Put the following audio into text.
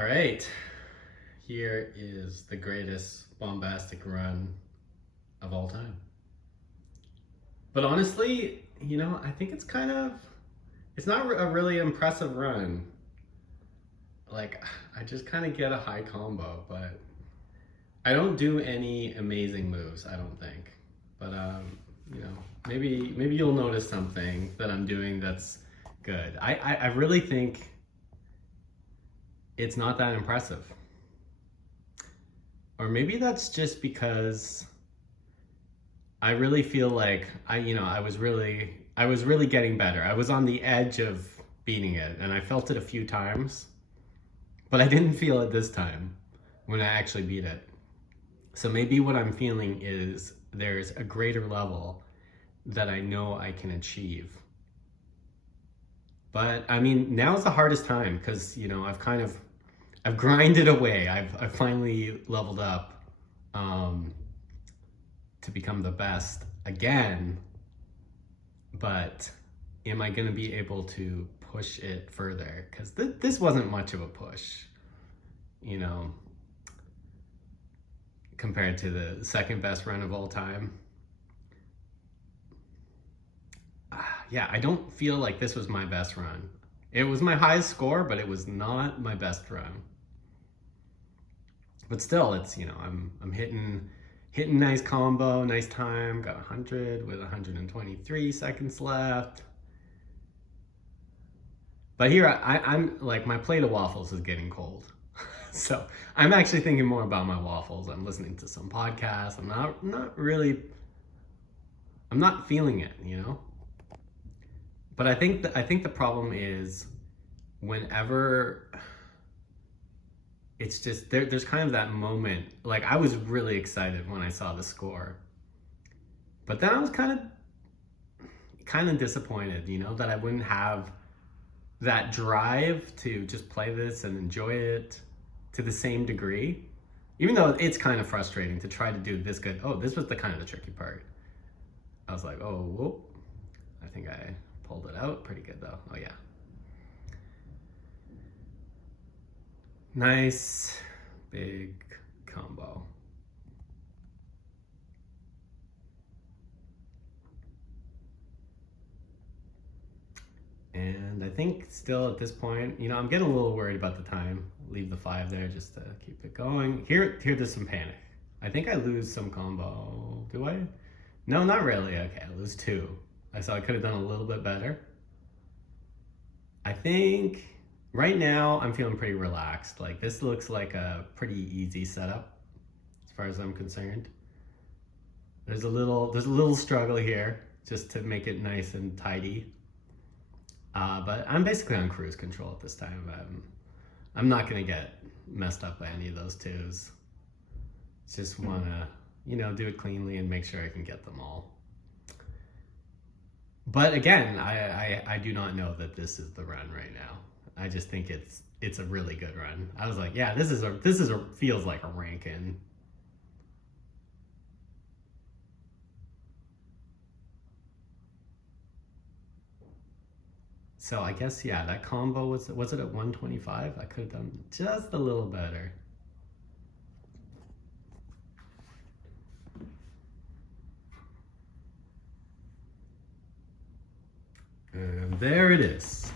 All right, here is the greatest bombastic run of all time. But honestly, I think it's not a really impressive run. Like, I just kind of get a high combo, but I don't do any amazing moves, I don't think. But, maybe you'll notice something that I'm doing that's good. I really think it's not that impressive. Or maybe that's just because I really feel like I was really getting better. I was on the edge of beating it, and I felt it a few times, but I didn't feel it this time when I actually beat it. So maybe what I'm feeling is there's a greater level that I know I can achieve. But I mean, now's the hardest time because I've grinded away. I've finally leveled up to become the best again. But am I going to be able to push it further? Because this wasn't much of a push, compared to the second best run of all time. Yeah, I don't feel like this was my best run. It was my highest score, but it was not my best run. But still, it's I'm hitting nice combo, nice time. Got 100 with 123 seconds left. But here I'm like, my plate of waffles is getting cold. So I'm actually thinking more about my waffles. I'm listening to some podcasts. I'm not feeling it, But I think the problem is whenever it's just there's kind of that moment. Like, I was really excited when I saw the score, but then I was kind of disappointed, that I wouldn't have that drive to just play this and enjoy it to the same degree. Even though it's kind of frustrating to try to do this good. Oh, this was the tricky part. I was like, oh, whoop. I think I pulled it out pretty good though. Oh yeah. Nice big combo. And I think still at this point, I'm getting a little worried about the time. Leave the 5 there just to keep it going. Here there's some panic. I think I lose some combo. Do I? No, not really. Okay, I lose 2. I saw I could have done a little bit better. I think right now I'm feeling pretty relaxed. Like, this looks like a pretty easy setup as far as I'm concerned. There's a little struggle here just to make it nice and tidy. But I'm basically on cruise control at this time. I'm not gonna get messed up by any of those 2s. Just wanna, do it cleanly and make sure I can get them all. But again, I do not know that this is the run right now. I just think it's a really good run. I was like, yeah, this feels like a rank-in. So I guess, yeah, that combo was it at 125? I could have done just a little better. And there it is.